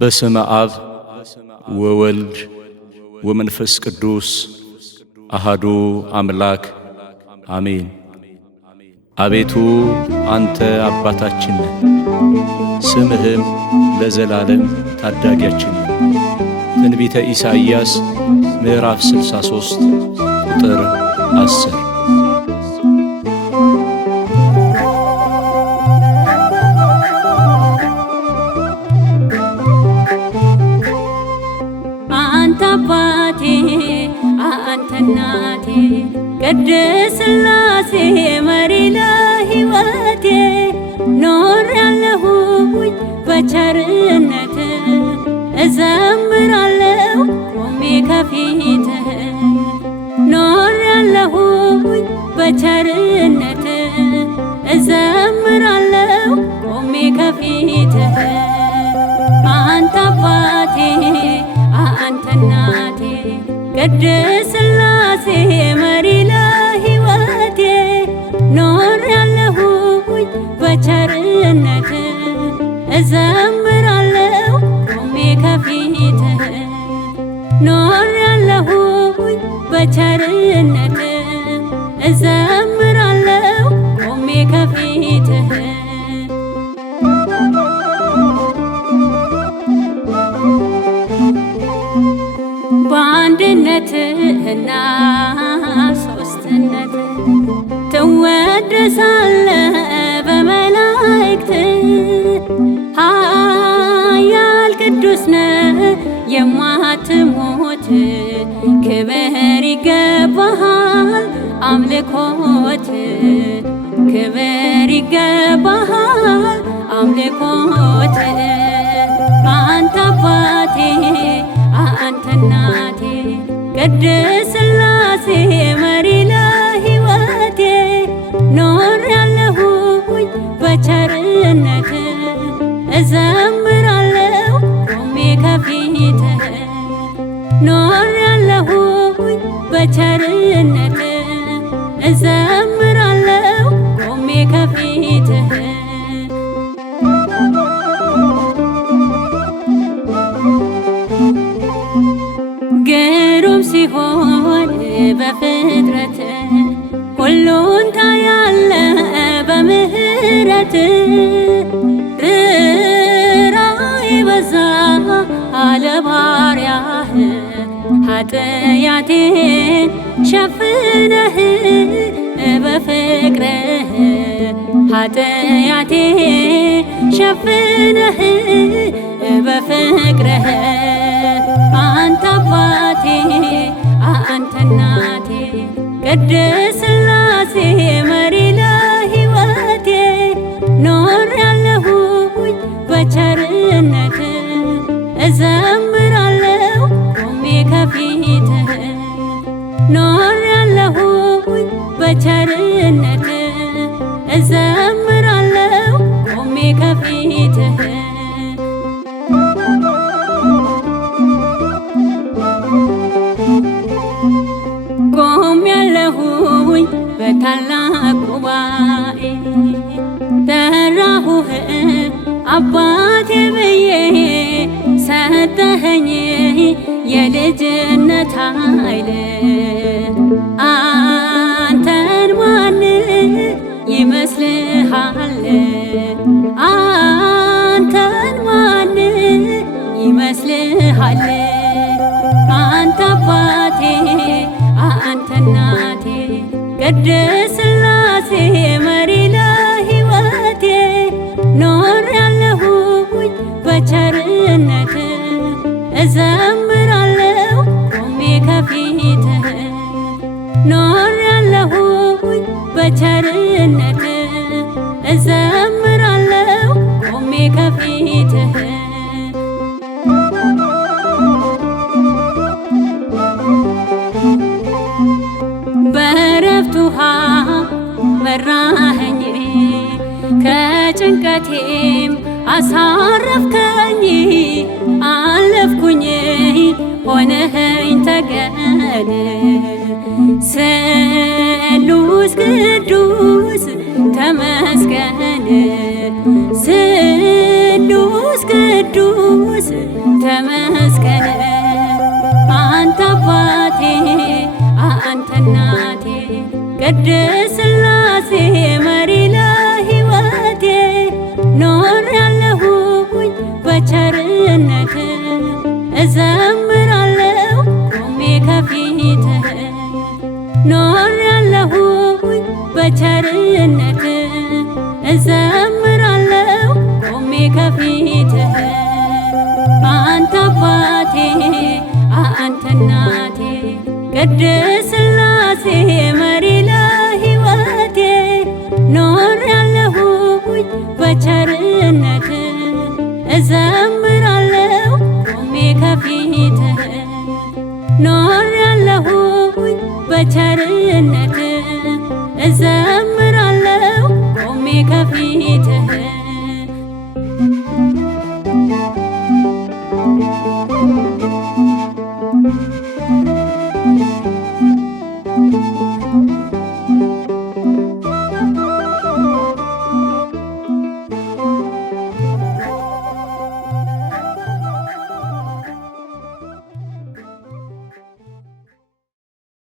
በስመ አብ ወወልድ ወመንፈስ ቅዱስ አሃዱ አምላክ አሜን። አቤቱ አንተ አባታችን ነህ፣ ስምህም ለዘላለም ታዳጊያችን ነው። ትንቢተ ኢሳይያስ ምዕራፍ 63 ቁጥር 10። አንተ አባቴ አንተ እናቴ ቅድስት ሥላሴ መሪ ለሕይወቴ ኖሬያለሁኝ በቸርነት እዘምራለሁ ቆሜ ከፊትህ ኖሬያለሁኝ በቸርነት እዘምራለሁ ቆሜ ከፊትህ አንተ አባቴ አንተ እናቴ ቅድስት ሥላሴ መሪ ለሕይወቴ ኖሬያለሁኝ በቸርነት እዘምራለሁ ቆሜ ከፊትህ ኖሬያለሁኝ በቸርነት እዘምራለሁ ቆሜ ከፊትህ በአንድነትህና ሦስትነት ትወደሳለህ በመላእክት ኃያል ቅዱስ ነህ የማትሞት ክብር ይገባሃል አምልኮት ክብር ይገባሃል አምልኮት አንተ አባቴ አንተ እናቴ ቅድስት ሥላሴ መሪ ለሕይወቴ ኖሬያለሁኝ በቸርነት እዘምራለሁ ቆሜ ከፊትህ ኖሬያለሁኝ በቸርነት እዘምራለሁ ቆሜ ከፊትህ ግሩም ሲሆን በፍጥረት ሁሉን ታያለህ በምህረት ርኅራኄ በዛ ለባሪያህ ኃጢአቴን ሸፍነህ በፍቅርህ ኃጢአቴን ሸፍነህ በፍቅርህ አንተ አባቴ አንተ እናቴ ቅድስት ሥላሴ መሪ ለሕይወቴ ኖሬያለሁኝ በቸርነት እዘምራለሁ ቆሜ ከፊትህ ኖሬያለሁኝ በቸርነት እዘምራለሁ ቆሜ ከፊትህ ቆሜያለሁኝ በታላቅ ጉባኤ ጠራሁህ አባቴ ብዬ ሰጠኸኝ የልጅነት ኃይል አንተን ማን ይመስልሃል? አንተን ማን ይመስልሃል? አንተ አባቴ አንተ እናቴ ቅድስት ሥላሴ መሪ ለሕይወቴ ኖሬያለሁኝ በቸርነት እዘምራለሁ ቆሜ ከፊትህ ኖሬያለሁኝ በቸርነት እዘምራለሁ ቆሜ ከፊትህ በዕረፍት ውኃ መራኸኝ ከጭንቀቴም አሳረፍከኝ አለፍኩኝ ሆነኸኝ ተገን ስሉስ ቅዱስ ተመስገን ስሉስ ቅዱስ ቅዱስ ተመስገን። አንተ አባቴ አንተ እናቴ ቅድስት ሥላሴ መሪ ለሕይወቴ ኖሬያለሁኝ በቸርነት እዘምራለሁ ቆሜ ከፊትህ ኖሬያለሁኝ በቸርነት እዘምራለሁ ቆሜ ከፊትህ አንተ አባቴ አንተ እናቴ ቅድስት ሥላሴ መሪ ለሕይወቴ ኖሬያለሁኝ በቸርነት እዘምራለሁ ቆሜ ከፊትህ ኖሬያለሁኝ በቸርነት እዘምራለሁ